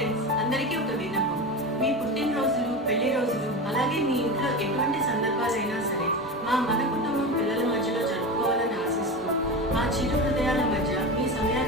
Friends, అందరికీ ఒక విన్నపం. మీ పుట్టినరోజులు, పెళ్లి రోజులు, అలాగే మీ ఇంట్లో ఎటువంటి సందర్భాలైనా సరే మన కుటుంబం పిల్లల మధ్యలో జరుపుకోవాలని ఆశిస్తూ మా చిరు హృదయాల మధ్య మీ సమయాన్ని